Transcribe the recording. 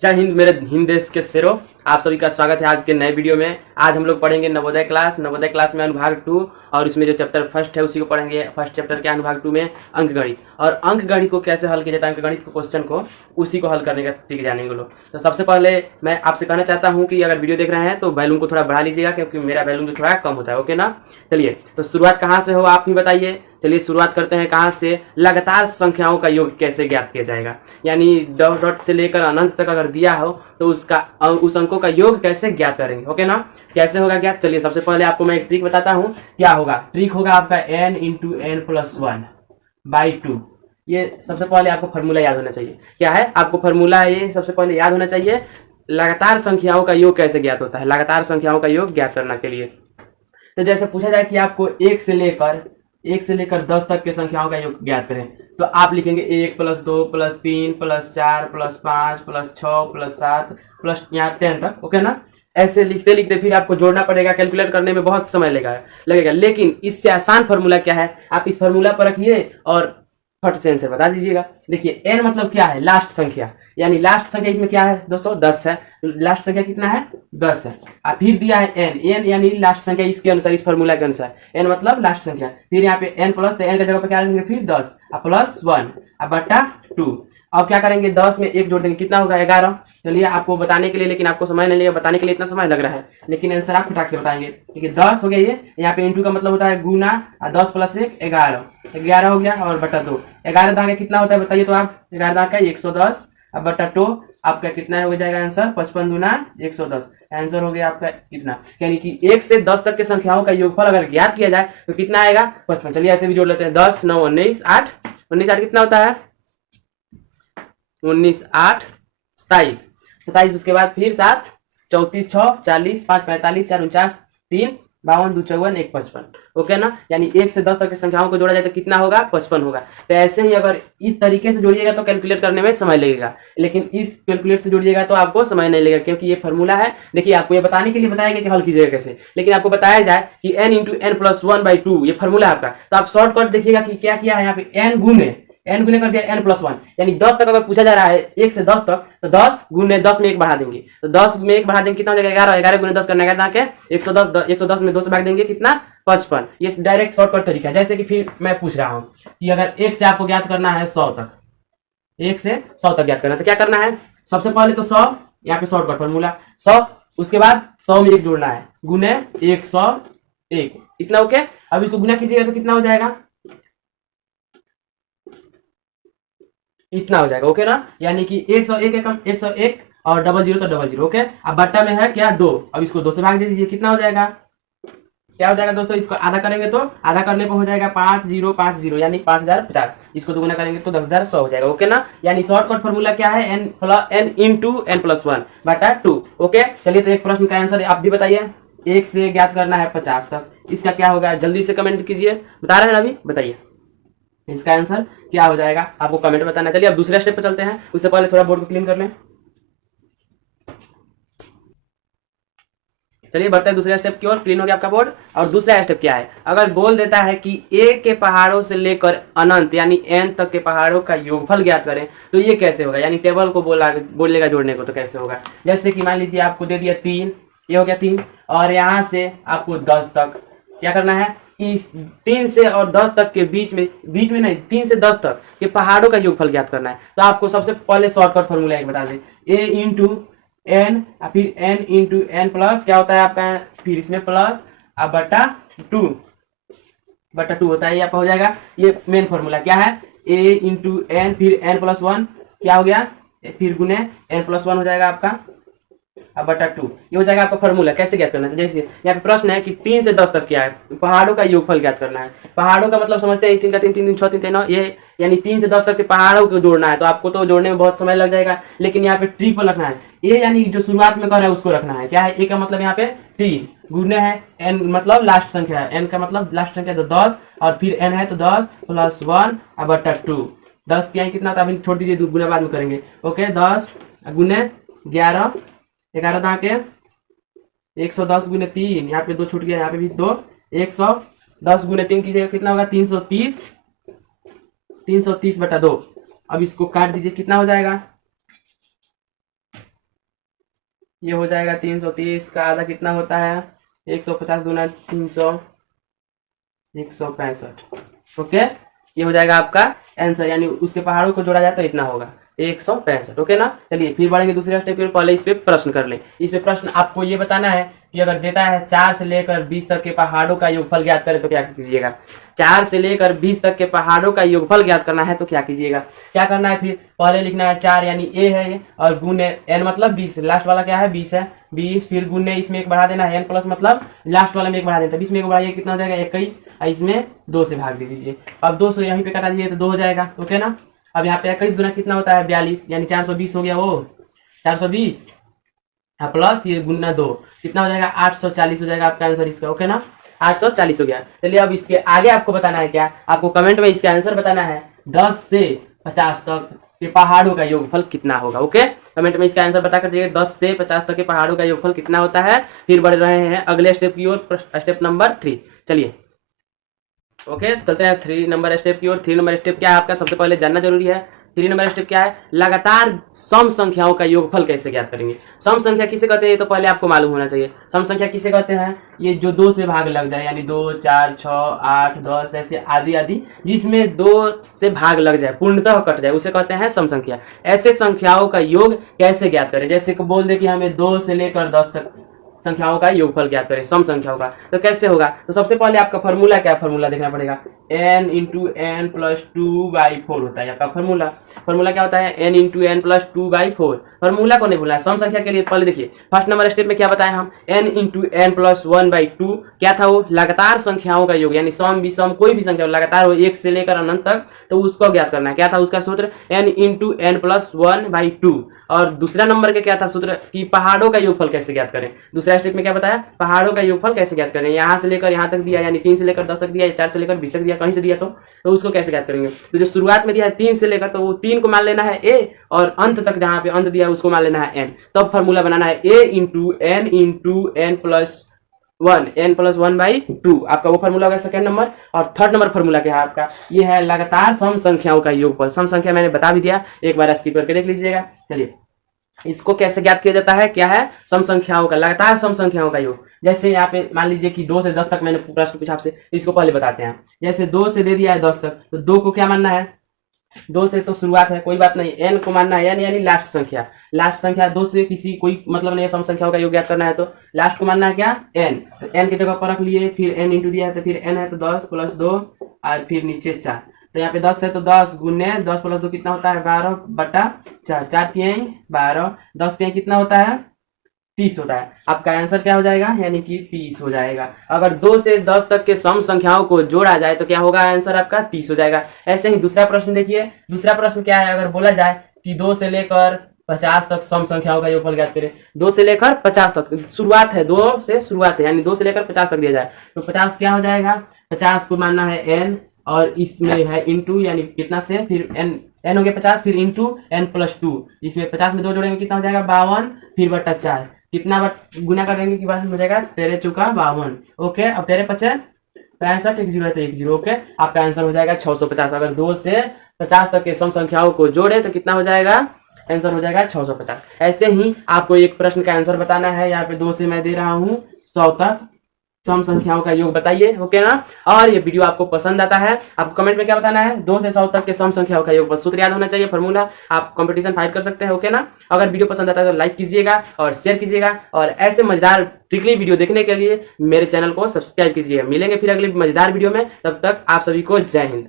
जय हिंद मेरे हिंद देश के शेरों। आप सभी का स्वागत है आज के नए वीडियो में। आज हम लोग पढ़ेंगे नवोदय क्लास में अनुभाग 2 और इसमें जो चैप्टर फर्स्ट है उसी को पढ़ेंगे। फर्स्ट चैप्टर के अनुभाग 2 में अंक गणित, और अंक गणित को कैसे हल किया जाता है, अंक गणित के क्वेश्चन को उसी को हल करने का ट्रिक जानेंगे लोग। तो सबसे पहले मैं आपसे कहना चाहता हूँ कि अगर वीडियो देख रहे हैं तो वैल्यूम को थोड़ा बढ़ा लीजिएगा, क्योंकि मेरा वैल्यूम जो थोड़ा कम होता है। ओके ना। चलिए तो शुरुआत कहाँ से हो आप ही बताइए। चलिए शुरुआत करते हैं कहाँ से। लगातार संख्याओं का योग कैसे ज्ञात किया जाएगा, यानी डॉट डॉट से लेकर अनंत तक अगर दिया हो तो उस अंकों का योग कैसे ज्ञात करेंगे। ओके ना। कैसे होगा ज्ञात, चलिए सबसे पहले आपको मैं एक ट्रिक बताता हूँ। क्या होगा, ट्रिक होगा आपका n into n plus one by two. ये सबसे पहले आपको फॉर्मूला याद होना चाहिए। क्या है, आपको फॉर्मूला ये सबसे पहले याद होना चाहिए। लगातार संख्याओं का योग कैसे ज्ञात होता है, लगातार संख्याओं का योग ज्ञात करने के लिए तो जैसे पूछा जाए कि आपको एक से लेकर 10 तक के संख्याओं का योग ज्ञात करें, तो आप लिखेंगे 1 plus 2 plus 3 plus 4 plus 5 plus 6 plus 7 plus यहाँ 10 तक। ओके ना। ऐसे लिखते लिखते फिर आपको जोड़ना पड़ेगा, कैलकुलेट करने में बहुत समय लगेगा। लेकिन इससे आसान फार्मूला क्या है, आप इस फार्मूला पर रखिए और फट से आंसर बता दीजिएगा। देखिए एन मतलब क्या है, लास्ट संख्या, यानी लास्ट संख्या इसमें क्या है दोस्तों, 10 है। लास्ट संख्या कितना है, 10 है। और फिर दिया है एन यानी लास्ट संख्या, इसके अनुसार, इस फॉर्मूला के अनुसार एन मतलब लास्ट संख्या। फिर यहाँ पे एन प्लस, तो एन की जगह पे क्या रखेंगे, फिर 10 प्लस 1 बटा 2। अब क्या करेंगे, 10 में 1 जोड़ देंगे, कितना होगा, 11। चलिए आपको बताने के लिए, लेकिन आपको समय नहीं लगेगा, बताने के लिए इतना समय लग रहा है, लेकिन आंसर आप फटाक से बताएंगे। ठीक है, 10 हो गया ये, यहाँ पे इंटू का मतलब होता है गुना, 10 प्लस 1 11 हो गया, और बटा 2। 11 दागे कितना होता है बताइए तो आप, 11 दागे 110 अब बटा 2 आपका कितना हो जाएगा आंसर, 55 दूना 110। आंसर हो गया आपका इतना, यानी कि 1 से 10 तक के संख्याओं का योगफल अगर ज्ञात किया जाए तो कितना आएगा, 55। चलिए ऐसे भी जोड़ लेते हैं, 10 9 19 8, 19 8 कितना होता है, 19 8 27 27, उसके बाद फिर 7 34 6 40 5 45 4 49 3 52 2 54 1 55। ओके ना। यानी 1 से 10 तक की संख्याओं को जोड़ा जाए तो कितना होगा, 55 होगा। तो ऐसे ही अगर इस तरीके से जोड़िएगा तो कैलकुलेट करने में समय लगेगा, लेकिन इस कैलकुलेट से जोड़िएगा तो आपको समय नहीं लगेगा, क्योंकि ये फॉर्मूला है। देखिए आपको ये बताने के लिए बताया गया कि हल कीजिएगा कैसे, लेकिन आपको बताया जाए कि n into n plus one by two ये फॉर्मूला है आपका, तो आप शॉर्टकट देखिएगा कि क्या किया है यहाँ पे, n गुने कर दिया n प्लस वन, यानी 10 तक अगर पूछा जा रहा है 1 से 10 तक, तो 10 गुने 10 में 1 बढ़ा देंगे, तो 10 में 1 बढ़ा देंगे कितना हो जाएगा, 11। 11 गुने 10 करना है 110 में 2 से भाग देंगे कितना, 55। ये डायरेक्ट शॉर्टकट तरीका है। जैसे कि फिर मैं पूछ रहा हूँ कि अगर 1 से आपको ज्ञात करना है 100 तक, 1 से 100 तक ज्ञात करना है तो क्या करना है, सबसे पहले तो 100, यहाँ पे शॉर्टकट फॉर्मूला 100, उसके बाद 100 में 1 जोड़ना है, गुने 101 इतना। ओके, अब इसको गुना कीजिएगा तो कितना हो जाएगा, इतना हो जाएगा। ओके ना। यानी कि 101 एकम 101 और डबल जीरो तो डबल जीरो। ओके, अब बट्टा में है क्या, 2, अब इसको 2 से भाग दे दीजिए, कितना हो जाएगा, क्या हो जाएगा दोस्तों, इसको आधा करेंगे तो आधा करने पर हो जाएगा 5050, यानी 5050। इसको दोगुना करेंगे तो 10,100 हो जाएगा। ओके ना। यानी शॉर्टकट फॉर्मूला क्या है, n into n plus one बटा 2। ओके, चलिए तो एक प्रश्न का आंसर आप भी बताइए। 1 से ज्ञात करना है 50 तक, इसका क्या होगा, जल्दी से कमेंट कीजिए, बता रहे हैं अभी, बताइए इसका आंसर क्या हो जाएगा, आपको कमेंट बताना। चलिए अब दूसरे स्टेप पे चलते हैं, उससे पहले थोड़ा बोर्ड को क्लीन कर लें। चलिए बढ़ते हैं दूसरे स्टेप की ओर। क्लीन हो गया आपका बोर्ड। और दूसरा स्टेप क्या है, अगर बोल देता है कि ए के पहाड़ों से लेकर अनंत यानी एन तक के पहाड़ों का योगफल ज्ञात करें, तो ये कैसे होगा, यानी टेबल को बोलेगा जोड़ने को, तो कैसे होगा। जैसे कि मान लीजिए आपको दे दिया 3, ये हो गया 3, और यहाँ से आपको 10 तक क्या करना है, इस 3 से और 10 तक के बीच में नहीं, 3 से 10 तक के पहाड़ों का योगफल ज्ञात करना है। तो आपको सबसे पहले शॉर्टकट फॉर्मूला एक बता दें, ए इंटू एन, फिर एन इंटू एन प्लस क्या होता है आपका, फिर इसमें प्लस अब बटा टू होता है, ये आपका हो जाएगा। ये मेन फॉर्मूला क्या है, ए इंटू एन फिर एन प्लस वन क्या हो गया, फिर गुने एन प्लस वन हो जाएगा आपका, अब बटा 2, ये हो जाएगा आपका फॉर्मूला। कैसे ज्ञात करना है, जैसे यहाँ पे प्रश्न है कि 3 से 10 तक क्या है, पहाड़ों का योगफल ज्ञात करना है। पहाड़ों का मतलब समझते हैं, 3 का 3 3 3 6 3 3 ये, यानी 3 से 10 तक के पहाड़ों को जोड़ना है, तो आपको तो जोड़ने में बहुत समय लग जाएगा, लेकिन यहाँ पे ट्रिक पर रखना है। ए यानी जो शुरुआत में कर रहा है उसको रखना है, क्या है, ए का मतलब यहाँ पे 3 गुने है, एन मतलब लास्ट संख्या है, एन का मतलब लास्ट संख्या तो 10, और फिर एन है तो 10 प्लस 1 अब बटा 2। 10 क्या है कितना होता है, अभी छोड़ दीजिए, गुना बाद में करेंगे। ओके, 10 गुने 11, 11 दाँ के 110 गुने 3, यहाँ पे 2 छूट गया, यहाँ पे भी 2, 110 गुने 3 कीजिएगा कितना होगा, 330, 330 बटा 2। अब इसको काट दीजिए, कितना हो जाएगा, ये हो जाएगा 330 का आधा कितना होता है 150 दूना 300 165। ओके, ये हो जाएगा आपका आंसर, यानी उसके पहाड़ों को जोड़ा जाए तो इतना होगा 165। ओके ना। चलिए फिर बढ़ेंगे दूसरे स्टेप पे, पहले इस पे प्रश्न कर लें। इस पे प्रश्न आपको ये बताना है कि अगर देता है 4 से लेकर 20 तक के पहाड़ों का योगफल ज्ञात करें तो क्या कीजिएगा। 4 से लेकर 20 तक के पहाड़ों का योगफल ज्ञात करना है तो क्या कीजिएगा। क्या करना है, फिर पहले लिखना है 4 यानी ए है ये, और गुने n मतलब 20, लास्ट वाला क्या है 20 है, 20 फिर गुने इसमें एक बढ़ा देना है n प्लस मतलब लास्ट वाला में एक बढ़ा देना, 20 में एक बढ़ाइए कितना हो जाएगा 21, इसमें 2 से भाग दे दीजिए। अब 200 यहीं पे कटा दीजिए तो 2 हो जाएगा। ओके ना। अब यहाँ पे 21 गुना कितना होता है 42, यानी 420 हो गया, वो 420 प्लस ये गुना 2 कितना हो जाएगा 840 हो जाएगा आपका आंसर इसका। ओके ना, 840 हो गया। चलिए अब इसके आगे आपको बताना है क्या, आपको कमेंट में इसका आंसर बताना है 10 से 50 तक के पहाड़ों का योगफल कितना होगा। ओके, कमेंट में इसका आंसर बता कर दीजिए 10 से 50 तक के पहाड़ों का योगफल कितना होता है। फिर बढ़ रहे हैं अगले स्टेप की ओर, स्टेप नंबर 3। चलिए ओके, तो चलते हैं 3 नंबर स्टेप की ओर। 3 नंबर स्टेप क्या है आपका, सबसे पहले जानना जरूरी है। 3 नंबर स्टेप क्या है, लगातार सम संख्याओं का योगफल कैसे ज्ञात करेंगे। सम संख्या किसे कहते हैं ये तो पहले आपको मालूम होना चाहिए। सम संख्या किसे कहते हैं, ये जो 2 से भाग लग जाए, यानी 2, 4, 6, 8, 10 ऐसे आदि आदि, जिसमें 2 से भाग लग जाए पूर्णतः कट जाए उसे कहते हैं सम संख्या। ऐसे संख्याओं का योग कैसे ज्ञात करें, जैसे को बोल दे कि हमें 2 से लेकर 10 तक संख्याओं का योगफल ज्ञात करें, सम संख्याओं का, तो कैसे होगा। तो सबसे पहले आपका फॉर्मूला क्या है, फॉर्मूला देखना पड़ेगा। n इंटू एन प्लस 2/4 होता है आपका फॉर्मूला। फॉर्मूला क्या होता है, n into n plus 2/4। Formula को नहीं भूलना है। सम संख्या के लिए पहले देखिए फर्स्ट नंबर स्टेप में क्या बताया हम, n इंटू एन प्लस 1/2 क्या था, वो लगातार संख्याओं का योग, यानी सम विषम कोई भी संख्या लगातार हो 1 से लेकर अनंत तक, तो उसको ज्ञात करना है। क्या था उसका सूत्र, n इंटू एन प्लस 1/2। और दूसरा नंबर का क्या था सूत्र, कि पहाड़ों का योगफल कैसे ज्ञात करें। दूसरा स्टेप में क्या बताया, पहाड़ों का योगफल कैसे ज्ञात करें। यहाँ से लेकर यहाँ तक दिया, यानी 3 से लेकर 10 तक दिया, 4 से लेकर 20 तक दिया, कहीं से दिया तो उसको कैसे ज्ञात करेंगे। तो जो शुरुआत में दिया है 3 से लेकर, तो वो 3 को मान लेना है a, और अंत तक जहां पे अंत दिया है उसको मान लेना है n। तब फॉर्मूला बनाना है a इंटू एन प्लस 1/2 आपका वो फॉर्मूला होगा सेकंड नंबर। और थर्ड नंबर फॉर्मूला क्या है आपका, ये है लगातार सम संख्याओं का योगफल। सम संख्या मैंने बता भी दिया, एक बार स्किप करके देख लीजिएगा। चलिए इसको कैसे ज्ञात किया जाता है, क्या है, सम संख्याओं का, लगातार सम संख्याओं का योग। जैसे यहाँ पे मान लीजिए कि 2 से 10 तक मैंने प्रश्न पूछा आपसे, इसको पहले बताते हैं। जैसे 2 से दे दिया है 10 तक, तो 2 को क्या मानना है, 2 से तो शुरुआत है कोई बात नहीं, n को मानना है, n यानी लास्ट संख्या। लास्ट संख्या 2 से किसी कोई मतलब नहीं है, सम संख्याओं का योग ज्ञात करना है तो लास्ट को मानना है क्या, n। तो n की जगह पर रख लिए, फिर n इंटू दिया है तो फिर n है तो 10 प्लस 2 और फिर नीचे 4। तो यहाँ पे 10 है तो 10 गुने 10 प्लस 2 कितना होता है 12/4, 4 3 12, 10 3 कितना होता है 30 होता है। आपका आंसर क्या हो जाएगा, यानी कि 30 हो जाएगा। अगर 2 से 10 तक के सम संख्याओं को जोड़ा जाए तो क्या होगा, आंसर आपका 30 हो जाएगा। ऐसे ही दूसरा प्रश्न देखिए, दूसरा प्रश्न क्या है, अगर बोला जाए कि 2 से लेकर 50 तक सम संख्याओं का योगफल ज्ञात करें। 2 से लेकर 50 तक शुरुआत है, 2 से शुरुआत है, यानी 2 से लेकर 50 तक दिया जाए तो 50 क्या हो जाएगा, 50 को मानना है n, और इसमें है इंटू, यानी कितना से, फिर n हो गया 50, फिर इंटू n प्लस 2, इसमें 50 में 2 जोड़ेंगे कितना हो जाएगा 52, फिर बटा 4, कितना गुना करेंगे कि बाद हो जाएगा 13 चौका 52। ओके, अब 13 पचे 65, 1 0 है तो 1 0। ओके, आपका आंसर हो जाएगा 650। अगर 2 से 50 तक के सम संख्याओं को जोड़े तो कितना हो जाएगा, आंसर हो जाएगा 650। ऐसे ही आपको एक प्रश्न का आंसर बताना है। यहाँ पे 2 से मैं दे रहा हूँ 100 तक सम संख्याओं का योग बताइए। ओके ना। और ये वीडियो आपको पसंद आता है, आपको कमेंट में क्या बताना है, 2 से 100 तक के सम संख्याओं का योग, बस सूत्र याद होना चाहिए, फॉर्मूला, आप कंपटीशन फाइट कर सकते हैं। ओके ना। अगर वीडियो पसंद आता है तो लाइक कीजिएगा और शेयर कीजिएगा, और ऐसे मजेदार ट्रिकली वीडियो देखने के लिए मेरे चैनल को सब्सक्राइब कीजिएगा। मिलेंगे फिर अगली मजेदार वीडियो में, तब तक आप सभी को जय हिंद।